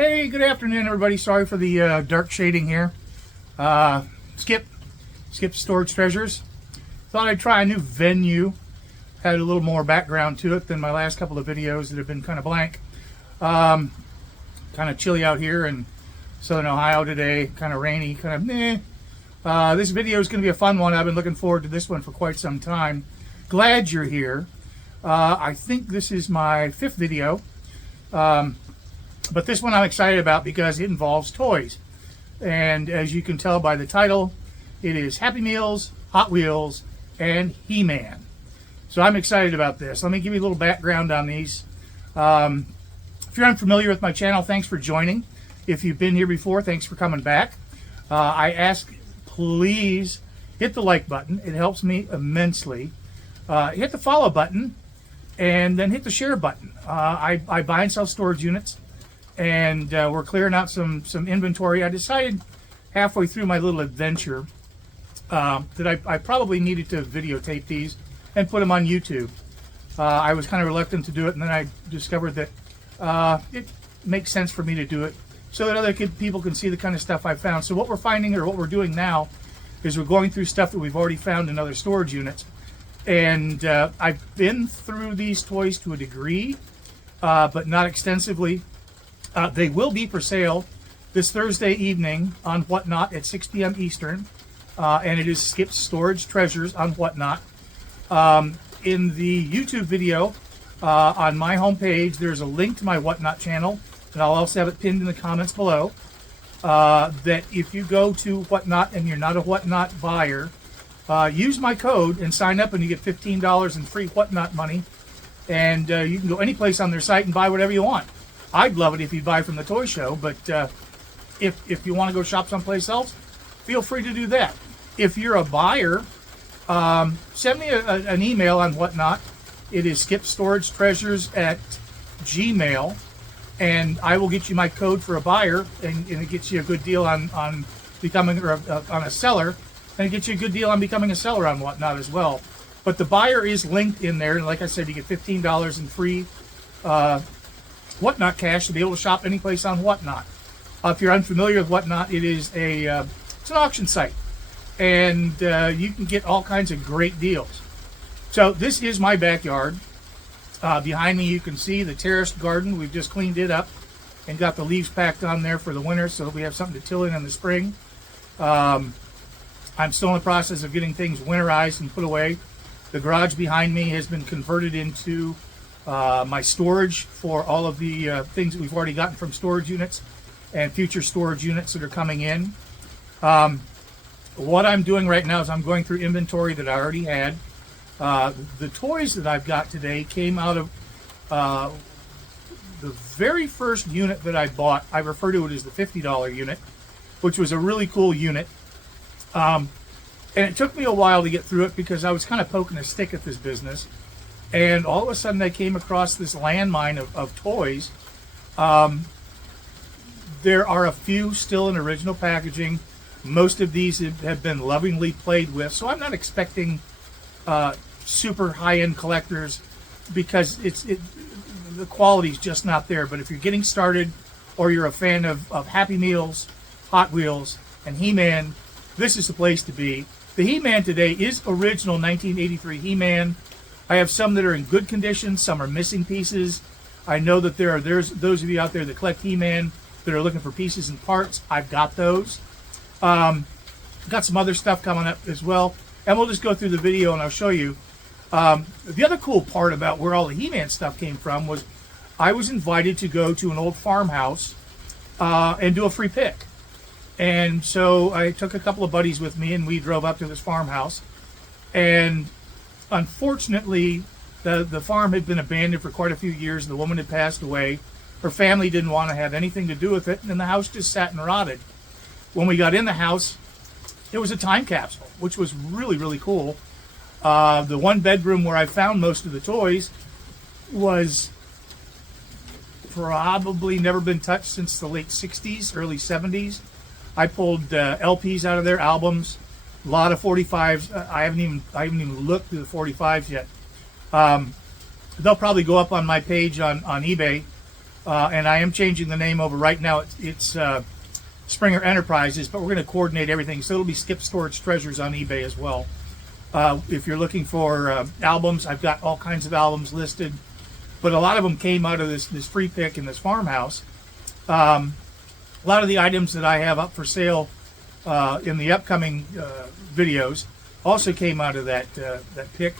Hey, good afternoon, everybody. Sorry for the dark shading here. Skip Storage Treasures. Thought I'd try a new venue. Had a little more background to it than my last couple of videos that have been kind of blank. Kind of chilly out here in Southern Ohio today. Kind of rainy, kind of meh. This video is going to be a fun one. I've been looking forward to this one for quite some time. Glad you're here. I think this is my 5th video. But this one I'm excited about because it involves toys. And as you can tell by the title, it is Happy Meals, Hot Wheels, and He-Man. So I'm excited about this. Let me give you a little background on these. If you're unfamiliar with my channel, thanks for joining. If you've been here before, thanks for coming back. I ask, please hit the like button. It helps me immensely. Hit the follow button and then hit the share button. I buy and sell storage units. And we're clearing out some inventory. I decided halfway through my little adventure that I probably needed to videotape these and put them on YouTube. I was kind of reluctant to do it, and then I discovered that it makes sense for me to do it so that other people can see the kind of stuff I found. So what we're finding, or what we're doing now, is we're going through stuff that we've already found in other storage units. And I've been through these toys to a degree, but not extensively. They will be for sale this Thursday evening on Whatnot at 6 p.m. Eastern, and it is Skip Storage Treasures on Whatnot. In the YouTube video on my homepage, there's a link to my Whatnot channel, and I'll also have it pinned in the comments below, that if you go to Whatnot and you're not a Whatnot buyer, use my code and sign up and you get $15 in free Whatnot money, and you can go any place on their site and buy whatever you want. I'd love it if you buy from the toy show, but if you want to go shop someplace else, feel free to do that. If you're a buyer, send me an email on Whatnot. It is skipstoragetreasures@gmail.com, and I will get you my code for a buyer, and it gets you a good deal on becoming on a seller, and it gets you a good deal on becoming a seller on Whatnot as well. But the buyer is linked in there, and like I said, you get $15 in free Whatnot cash to be able to shop any place on Whatnot. If you're unfamiliar with Whatnot, it is it's an auction site, and you can get all kinds of great deals. So this is my backyard. Behind me you can see the terraced garden. We've just cleaned it up and got the leaves packed on there for the winter so that we have something to till in the spring. I'm still in the process of getting things winterized and put away. The garage behind me has been converted into my storage for all of the things that we've already gotten from storage units and future storage units that are coming in. What I'm doing right now is I'm going through inventory that I already had. The toys that I've got today came out of the very first unit that I bought. I refer to it as the $50 unit, which was a really cool unit. And it took me a while to get through it because I was kind of poking a stick at this business. And all of a sudden I came across this landmine of toys. There are a few still in original packaging. Most of these have been lovingly played with. So I'm not expecting super high-end collectors because the quality's just not there. But if you're getting started or you're a fan of Happy Meals, Hot Wheels, and He-Man, this is the place to be. The He-Man today is original 1983 He-Man. I have some that are in good condition, some are missing pieces. I know that there's those of you out there that collect He-Man that are looking for pieces and parts. I've got those. Got some other stuff coming up as well, and we'll just go through the video and I'll show you. The other cool part about where all the He-Man stuff came from was I was invited to go to an old farmhouse and do a free pick. And so I took a couple of buddies with me and we drove up to this farmhouse, and unfortunately, the farm had been abandoned for quite a few years. The woman had passed away. Her family didn't want to have anything to do with it, and the house just sat and rotted. When we got in the house, it was a time capsule, which was really, really cool. The one bedroom where I found most of the toys was probably never been touched since the late 60s, early 70s. I pulled LPs out of there, albums. A lot of 45s. I haven't even looked through the 45s yet. They'll probably go up on my page on eBay and I am changing the name over right now. It's Springer Enterprises, but we're going to coordinate everything. So it'll be Skip Storage Treasures on eBay as well. If you're looking for albums, I've got all kinds of albums listed, but a lot of them came out of this free pick in this farmhouse. A lot of the items that I have up for sale in the upcoming videos also came out of that pick.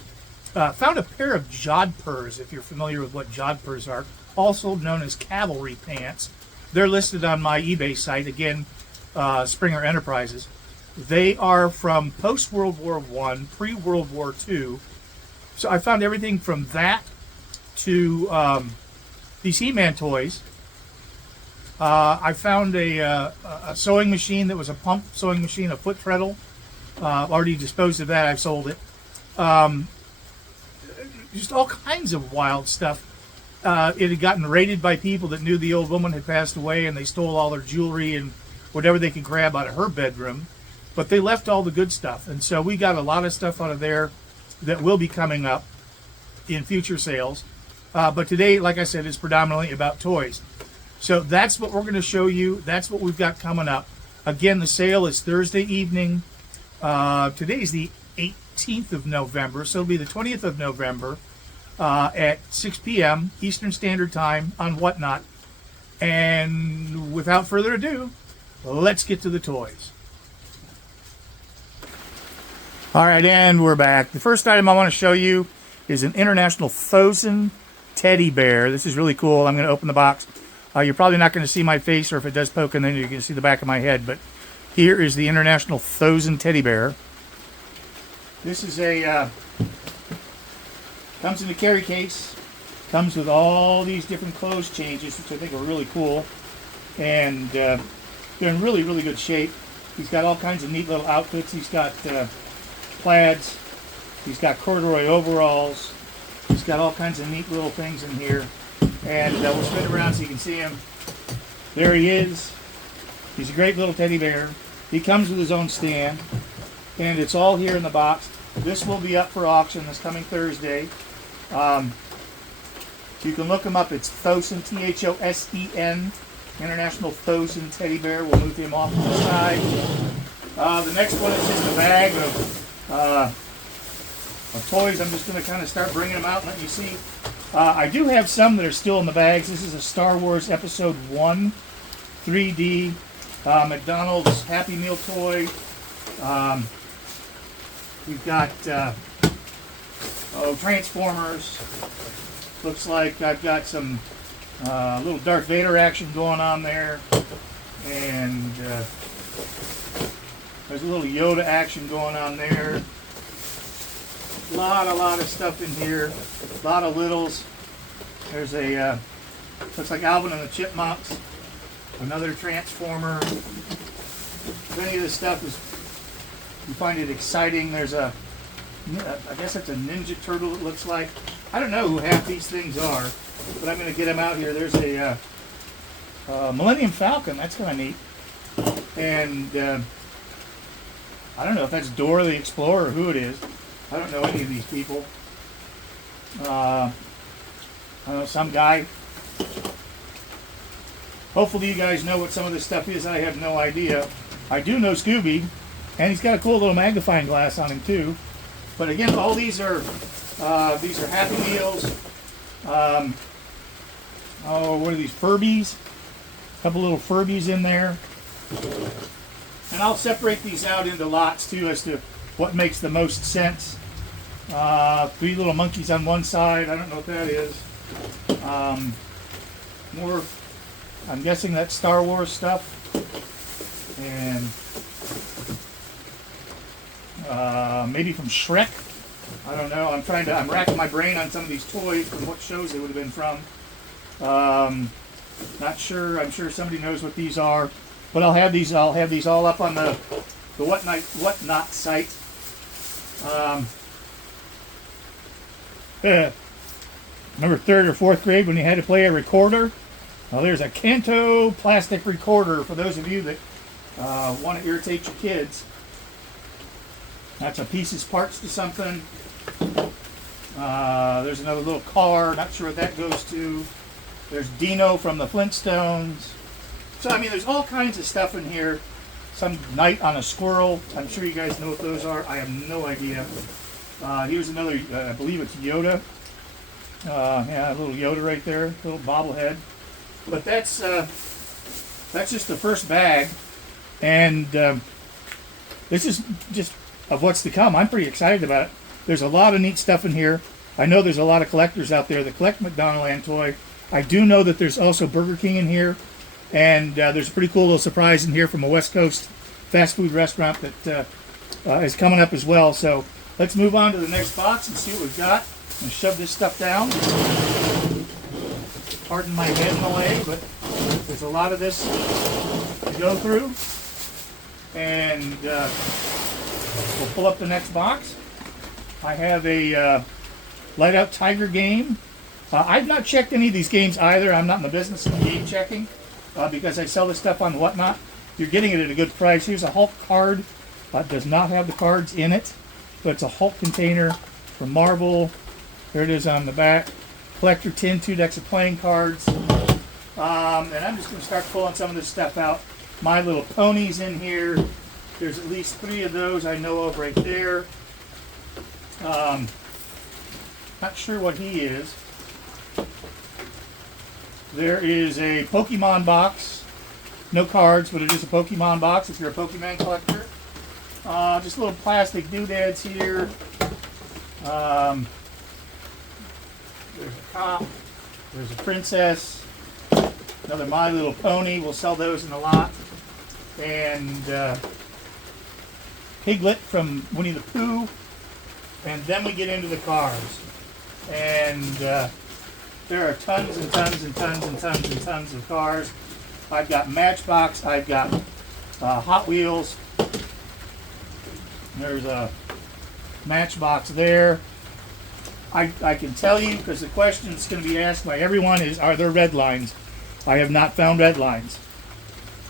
Found a pair of jodhpurs, if you're familiar with what jodhpurs are, also known as cavalry pants. They're listed on my eBay site, again, Springer Enterprises. They are from post-World War I, pre-World War II. So I found everything from that to these He-Man toys. I found a sewing machine that was a pump sewing machine, a foot treadle. Already disposed of that. I've sold it. Just all kinds of wild stuff. It had gotten raided by people that knew the old woman had passed away, and they stole all her jewelry and whatever they could grab out of her bedroom. But they left all the good stuff. And so we got a lot of stuff out of there that will be coming up in future sales. But today, like I said, is predominantly about toys. So that's what we're going to show you. That's what we've got coming up. Again, the sale is Thursday evening. Today's the 18th of November, so it'll be the 20th of November at 6 p.m. Eastern Standard Time on Whatnot. And without further ado, let's get to the toys. All right, and we're back. The first item I want to show you is an International Frozen teddy bear. This is really cool. I'm going to open the box. You're probably not going to see my face, or if it does poke in, then you can see the back of my head. But here is the International Frozen teddy bear. This is a comes in a carry case. Comes with all these different clothes changes, which I think are really cool, and they're in really, really good shape. He's got all kinds of neat little outfits. He's got plaids. He's got corduroy overalls. He's got all kinds of neat little things in here. And we'll spin it around so you can see him. There he is. He's a great little teddy bear. He comes with his own stand. And it's all here in the box. This will be up for auction this coming Thursday. You can look him up. It's Thosen, T-H-O-S-E-N. International Thosen teddy bear. We'll move him off to the side. The next one is just a bag of toys. I'm just going to kind of start bringing them out and let you see. I do have some that are still in the bags. This is a Star Wars Episode 1 3D McDonald's Happy Meal toy. We've got Transformers. Looks like I've got some little Darth Vader action going on there. And there's a little Yoda action going on there. A lot of stuff in here. A lot of littles. There's a, looks like Alvin and the Chipmunks. Another Transformer. If any of this stuff is, you find it exciting, there's a, I guess it's a Ninja Turtle it looks like. I don't know who half these things are, but I'm going to get them out here. There's a Millennium Falcon. That's kind of neat. And I don't know if that's Dora the Explorer or who it is. I don't know any of these people. I don't know, some guy. Hopefully you guys know what some of this stuff is. I have no idea. I do know Scooby, and he's got a cool little magnifying glass on him too. But again, all these are Happy Meals. Oh, what are these? Furbies. A couple little Furbies in there. And I'll separate these out into lots too as to what makes the most sense. 3 little monkeys on one side. I don't know what that is. More, I'm guessing that's Star Wars stuff. And maybe from Shrek. I don't know. I'm racking my brain on some of these toys from what shows they would have been from. Not sure. I'm sure somebody knows what these are. But I'll have these all up on the Whatnot site. Remember 3rd or 4th grade when you had to play a recorder? Well, there's a Kanto plastic recorder for those of you that want to irritate your kids. That's a pieces parts to something. There's another little car. Not sure what that goes to. There's Dino from the Flintstones. So, I mean, there's all kinds of stuff in here. Some Knight on a Squirrel. I'm sure you guys know what those are. I have no idea. Here's another, I believe it's Yoda. Yeah, a little Yoda right there, little bobblehead. But that's just the first bag, and this is just of what's to come. I'm pretty excited about it. There's a lot of neat stuff in here. I know there's a lot of collectors out there that collect McDonald Land Toy. I do know that there's also Burger King in here, and there's a pretty cool little surprise in here from a West Coast fast food restaurant that is coming up as well. So let's move on to the next box and see what we've got. I'm going to shove this stuff down. Pardon my head and the leg, but there's a lot of this to go through. And we'll pull up the next box. I have a Light Out Tiger game. I've not checked any of these games either. I'm not in the business of game checking because I sell this stuff on Whatnot. You're getting it at a good price. Here's a Hulk card. Does not have the cards in it, but it's a Hulk container from Marvel. There it is on the back. Collector tin, 2 decks of playing cards. And I'm just going to start pulling some of this stuff out. My Little Ponies in here. There's at least 3 of those I know of right there. Not sure what he is. There is a Pokemon box. No cards, but it is a Pokemon box if you're a Pokemon collector. Just little plastic doodads here. There's a cop. There's a princess. Another My Little Pony. We'll sell those in a lot. And Piglet from Winnie the Pooh. And then we get into the cars. And there are tons and tons and tons and tons and tons of cars. I've got Matchbox. I've got Hot Wheels. There's a Matchbox there. I can tell you, because the question that's going to be asked by everyone is, are there red lines? I have not found red lines.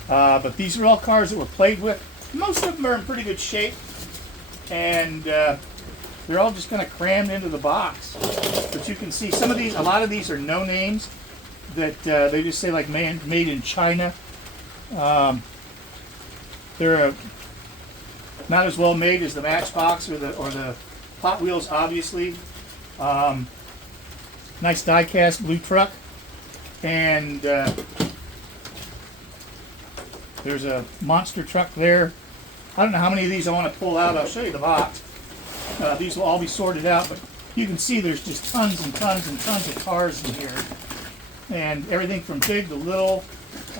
But these are all cars that were played with. Most of them are in pretty good shape. And they're all just kind of crammed into the box. But you can see some of these, a lot of these are no names that they just say like made in China. They're not as well made as the Matchbox or the Hot Wheels, obviously. Nice die-cast blue truck. And there's a monster truck there. I don't know how many of these I want to pull out. I'll show you the box. These will all be sorted out, but you can see there's just tons and tons and tons of cars in here. And everything from big to little.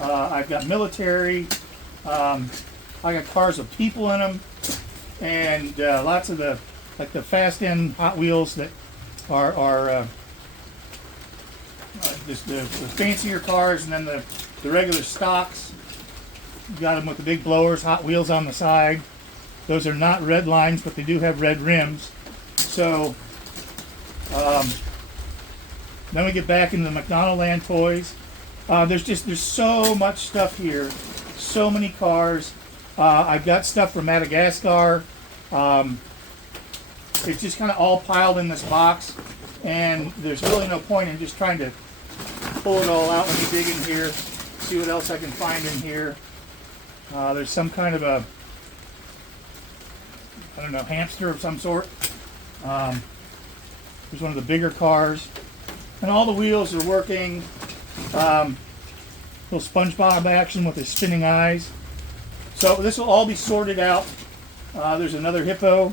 I've got military. I got cars with people in them. And lots of the fast end Hot Wheels that are just the fancier cars, and then the regular stocks. Got them with the big blowers, Hot Wheels on the side. Those are not red lines, but they do have red rims. So then we get back into the McDonald Land Toys. There's so much stuff here, so many cars. I've got stuff from Madagascar. It's just kind of all piled in this box, and there's really no point in just trying to pull it all out. Let me dig in here, see what else I can find in here. There's some kind of a, I don't know, hamster of some sort. There's one of the bigger cars, and all the wheels are working. Little SpongeBob action with his spinning eyes. So this will all be sorted out. There's another hippo.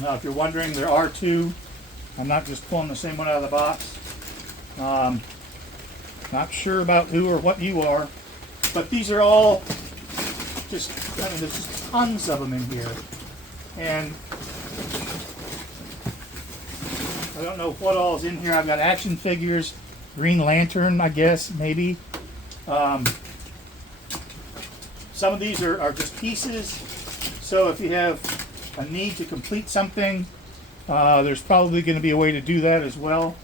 Now, if you're wondering, there are 2. I'm not just pulling the same one out of the box. Not sure about who or what you are, but these are all just, I mean, there's just tons of them in here. And I don't know what all is in here. I've got action figures, Green Lantern, I guess, maybe. Some of these are just pieces. So if you have a need to complete something, there's probably going to be a way to do that as well.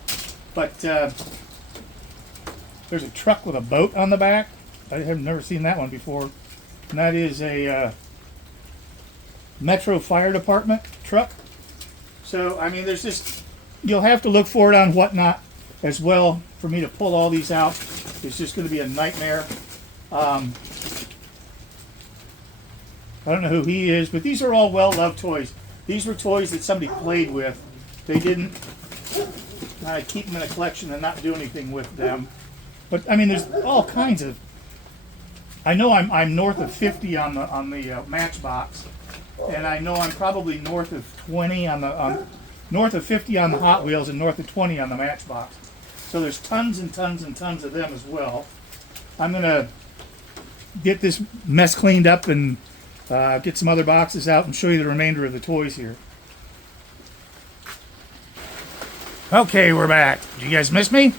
But there's a truck with a boat on the back. I have never seen that one before. And that is a Metro Fire Department truck. So, I mean, there's just, you'll have to look for it on Whatnot as well. for me to pull all these out is just going to be a nightmare. I don't know who he is, but these are all well-loved toys. These were toys that somebody played with. They didn't keep them in a collection and not do anything with them. But I mean, there's all kinds of. I know I'm north of 50 on the Matchbox, and I know I'm probably north of 20 north of 50 on the Hot Wheels and north of 20 on the Matchbox. So there's tons and tons and tons of them as well. I'm gonna get this mess cleaned up and get some other boxes out and show you the remainder of the toys here. Okay, we're back. Did you guys miss me?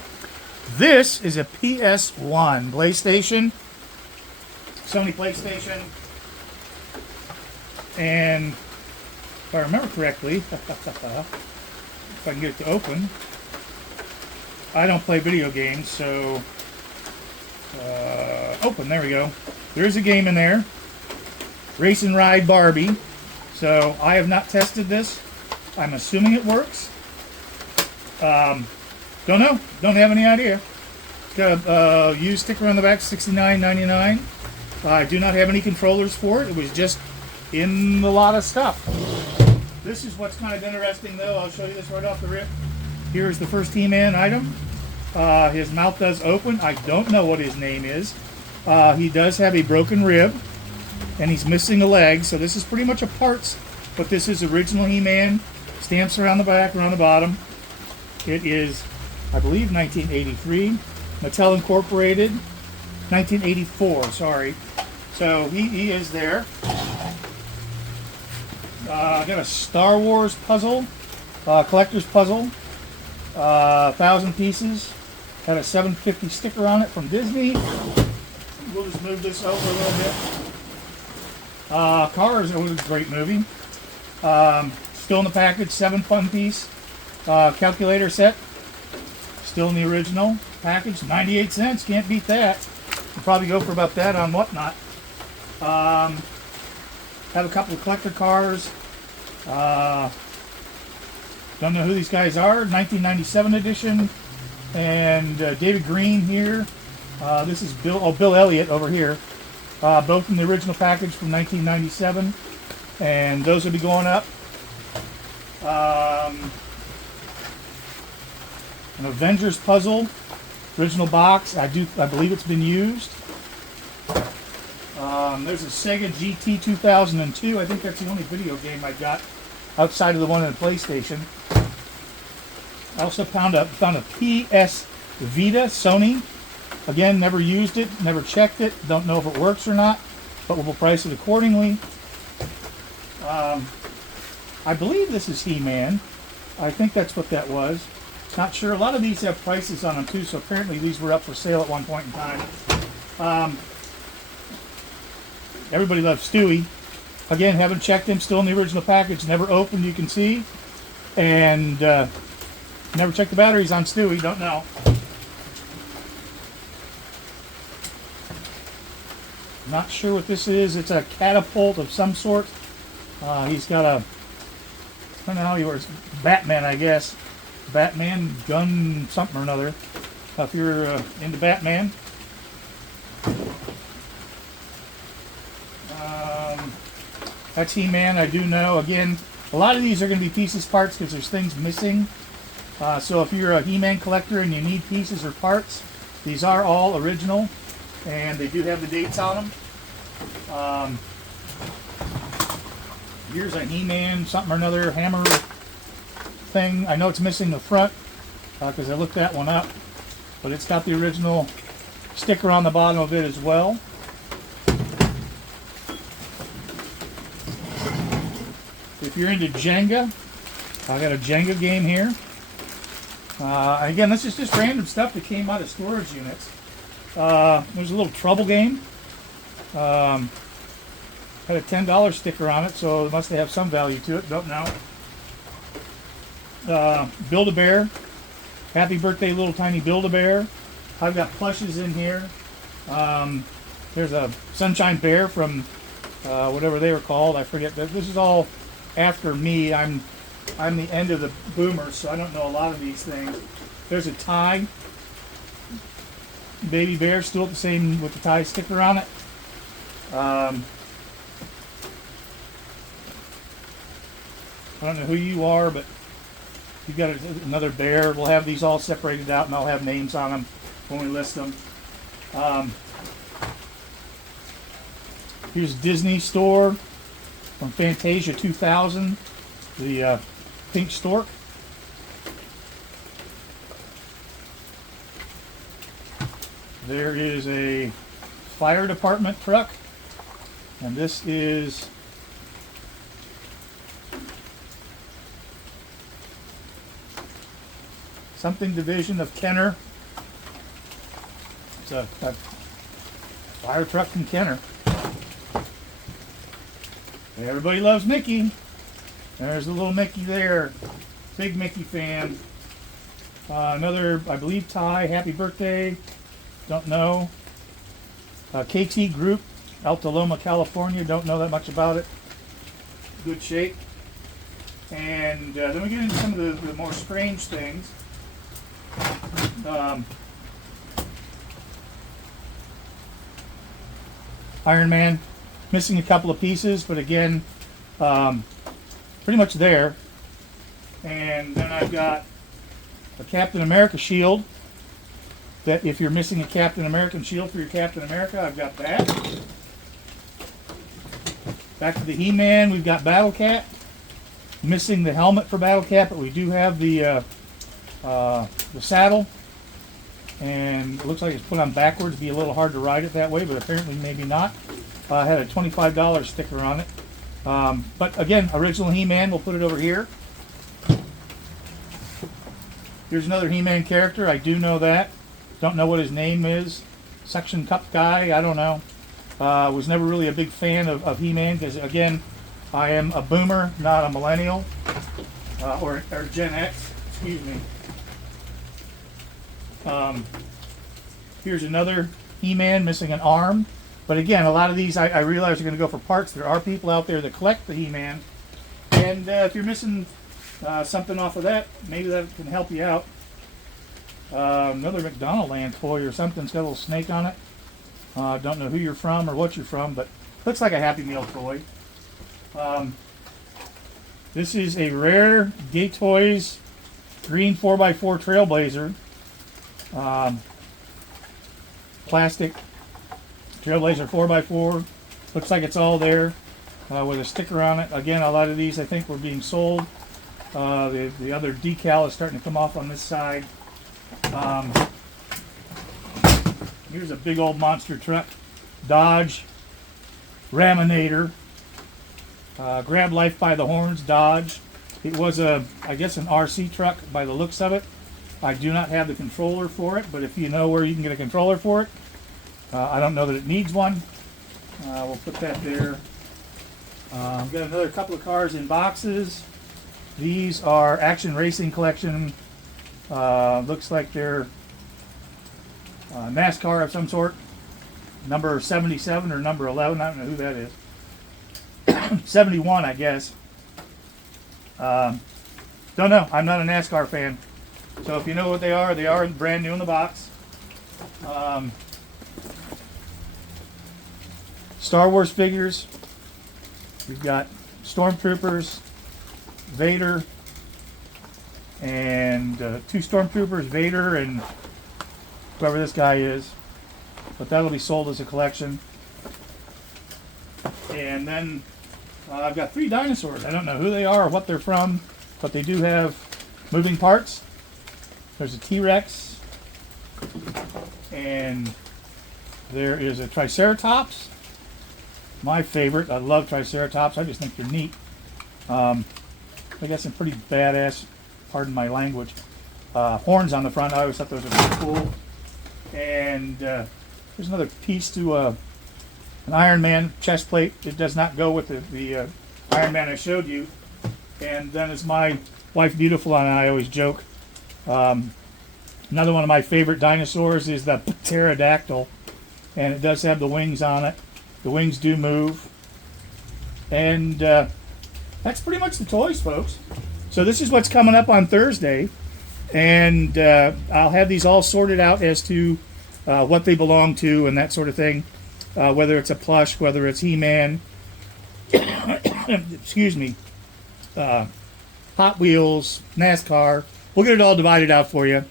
This is a PS1 PlayStation, Sony PlayStation, and if I remember correctly, if I can get it to open, I don't play video games, so open, there we go. There's a game in there, Race and Ride Barbie. So I have not tested this. I'm assuming it works. Don't know. Don't have any idea. It's got a used sticker on the back, $69.99. I do not have any controllers for it. It was just in a lot of stuff. This is what's kind of interesting, though. I'll show you this right off the rip. Here's the first He-Man item. His mouth does open. I don't know what his name is. He does have a broken rib, and he's missing a leg. So this is pretty much a parts, but this is original He-Man. Stamps around the back, around the bottom. It is, I believe, 1983. Mattel Incorporated, 1984, sorry. So he is there. I got a Star Wars puzzle, collector's puzzle, 1,000 pieces. Had a 750 sticker on it from Disney. We'll just move this over a little bit. Cars, it was a great movie. Still in the package, 7 fun piece. Calculator set, still in the original package, 98 cents, can't beat that. We'll probably go for about that on Whatnot. Have a couple of collector cars. Don't know who these guys are, 1997 edition. And David Green here. This is Bill Elliott over here. Both in the original package from 1997. And those will be going up. An Avengers puzzle, original box. I believe it's been used. There's a Sega GT 2002. I think that's the only video game I got outside of the one in the PlayStation. I also found a PS Vita Sony. Again, never used it, never checked it. Don't know if it works or not, but we'll price it accordingly. I believe this is He-Man. I think that's what that was. Not sure. A lot of these have prices on them too, so apparently these were up for sale at one point in time. Everybody loves Stewie. Again, haven't checked him. Still in the original package. Never opened, you can see. And never checked the batteries on Stewie. Don't know. Not sure what this is. It's a catapult of some sort. He's got a, I don't know how he works. Batman, I guess. Batman gun something or another. If you're into Batman. That's He-Man, I do know. Again, a lot of these are going to be pieces, parts, because there's things missing. So if you're a He-Man collector and you need pieces or parts, these are all original. And they do have the dates on them. Here's a He-Man something or another hammer thing. I know it's missing the front because I looked that one up, but it's got the original sticker on the bottom of it as well. If you're into Jenga, I got a Jenga game here. Again, this is just random stuff that came out of storage units. There's a little Trouble game. Had a $10 sticker on it, so it must have some value to it. Don't know. Build-A-Bear. Happy birthday, little tiny Build-A-Bear. I've got plushes in here. There's a Sunshine Bear from whatever they were called. I forget. This is all after me. I'm the end of the boomers, so I don't know a lot of these things. There's a tie. baby bear, still the same with the tie sticker on it. I don't know who you are, but you got another bear. We'll have these all separated out, and I'll have names on them when we list them. Here's Disney Store from Fantasia 2000, the pink stork. There is a fire department truck, and this is something division of Kenner. It's a fire truck from Kenner. Everybody loves Mickey. There's a little Mickey there. Big Mickey fan. Another, I believe, tie. Happy birthday. Don't know. KT Group, Alta Loma, California. Don't know that much about it. Good shape. And then we get into some of the more strange things. Iron Man, missing a couple of pieces, but again, pretty much there. And then I've got a Captain America shield. That if you're missing a Captain American shield for your Captain America, I've got that. Back to the He-Man, we've got Battle Cat. Missing the helmet for Battle Cat, but we do have the saddle. And it looks like it's put on backwards. It'd be a little hard to ride it that way, but apparently maybe not. Had a $25 sticker on it. But again, original He-Man, we'll put it over here. Here's another He-Man character. I do know that. Don't know what his name is. Suction Cup guy, I don't know. Was never really a big fan of He-Man because, again, I am a boomer, not a millennial. Or Gen X, excuse me. Here's another He-Man missing an arm. But again, a lot of these I realize are going to go for parts. There are people out there that collect the He-Man. And if you're missing something off of that, maybe that can help you out. Another McDonald Land toy or something. It's got a little snake on it. Don't know who you're from or what you're from, but looks like a Happy Meal toy. This is a rare Gay Toys green 4x4 Trailblazer. Plastic Trailblazer 4x4. Looks like it's all there with a sticker on it. Again, a lot of these I think were being sold. The other decal is starting to come off on this side. Here's a big old monster truck. Dodge Raminator. Grab life by the horns, Dodge. It was I guess an RC truck by the looks of it. I do not have the controller for it, but if you know where you can get a controller for it, I don't know that it needs one. We'll put that there. I've got another couple of cars in boxes. These are Action Racing Collection. Looks like they're NASCAR of some sort. Number 77 or number 11. I don't know who that is. 71, I guess. Don't know. I'm not a NASCAR fan. So if you know what they are brand new in the box. Star Wars figures. We've got Stormtroopers, Vader, and two Stormtroopers, Vader, and whoever this guy is. But that'll be sold as a collection. And then I've got three dinosaurs. I don't know who they are or what they're from, but they do have moving parts. There's a T-Rex, and there is a Triceratops. My favorite. I love Triceratops. I just think they're neat. They got some pretty badass, pardon my language, horns on the front. I always thought those were pretty cool. And there's another piece to an Iron Man chest plate. It does not go with the Iron Man I showed you. And then as my wife Beautiful and I always joke, another one of my favorite dinosaurs is the pterodactyl. And it does have the wings on it. The wings do move. And that's pretty much the toys, folks. So this is what's coming up on Thursday. And I'll have these all sorted out as to what they belong to and that sort of thing. Whether it's a plush, whether it's He-Man, excuse me, Hot Wheels, NASCAR. We'll get it all divided out for you.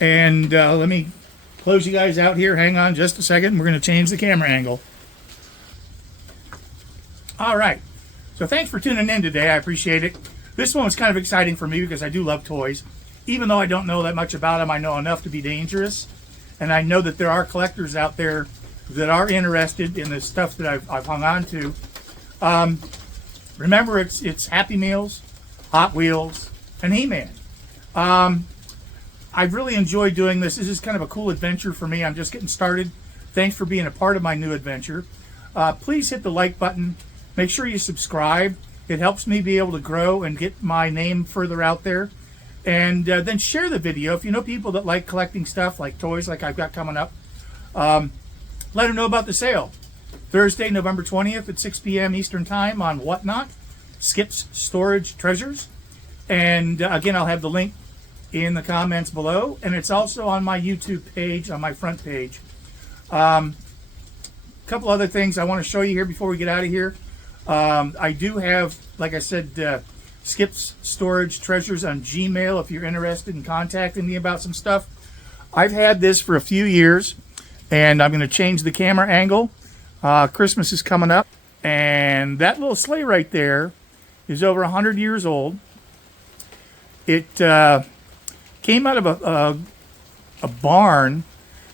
And let me close you guys out here. Hang on just a second. We're going to change the camera angle. All right. So thanks for tuning in today. I appreciate it. This one was kind of exciting for me because I do love toys. Even though I don't know that much about them, I know enough to be dangerous. And I know that there are collectors out there that are interested in the stuff that I've hung on to. Remember, it's Happy Meals, Hot Wheels, and He-Man. I've really enjoyed doing this. This is kind of a cool adventure for me. I'm just getting started. Thanks for being a part of my new adventure. Please hit the like button. Make sure you subscribe. It helps me be able to grow and get my name further out there. And then share the video. If you know people that like collecting stuff, like toys like I've got coming up, let them know about the sale. Thursday, November 20th at 6 p.m. Eastern Time on Whatnot, Skip's Storage Treasures. And again, I'll have the link in the comments below, and it's also on my YouTube page, on my front page. Couple other things I want to show you here before we get out of here. I do have, like I said, Skip's Storage Treasures on Gmail if you're interested in contacting me about some stuff. I've had this for a few years, and I'm going to change the camera angle. Christmas is coming up, and that little sleigh right there is over 100 years old. It came out of a barn.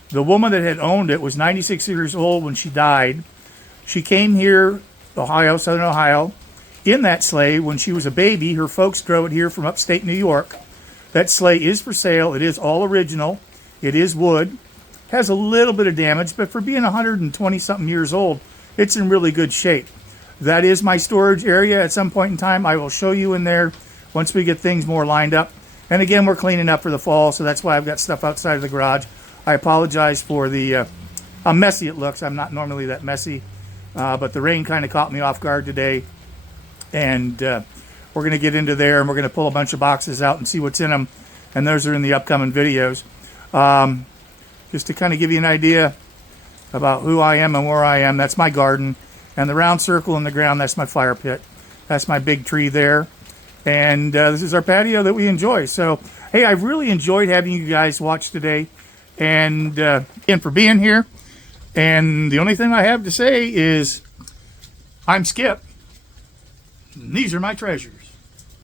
The woman that had owned it was 96 years old when she died. She came here, Ohio, Southern Ohio, in that sleigh when she was a baby. Her folks drove it here from upstate New York. That sleigh is for sale. It is all original. It is wood. Has a little bit of damage, but for being 120-something years old, it's in really good shape. That is my storage area. At some point in time, I will show you in there once we get things more lined up. And again, we're cleaning up for the fall, so that's why I've got stuff outside of the garage. I apologize for the how messy it looks. I'm not normally that messy, but the rain kind of caught me off guard today. And we're going to get into there, and we're going to pull a bunch of boxes out and see what's in them. And those are in the upcoming videos. Just to kind of give you an idea about who I am and where I am. That's my garden. And the round circle in the ground, that's my fire pit. That's my big tree there. And this is our patio that we enjoy. So, hey, I've really enjoyed having you guys watch today. And again, for being here. And the only thing I have to say is, I'm Skip. And these are my treasures.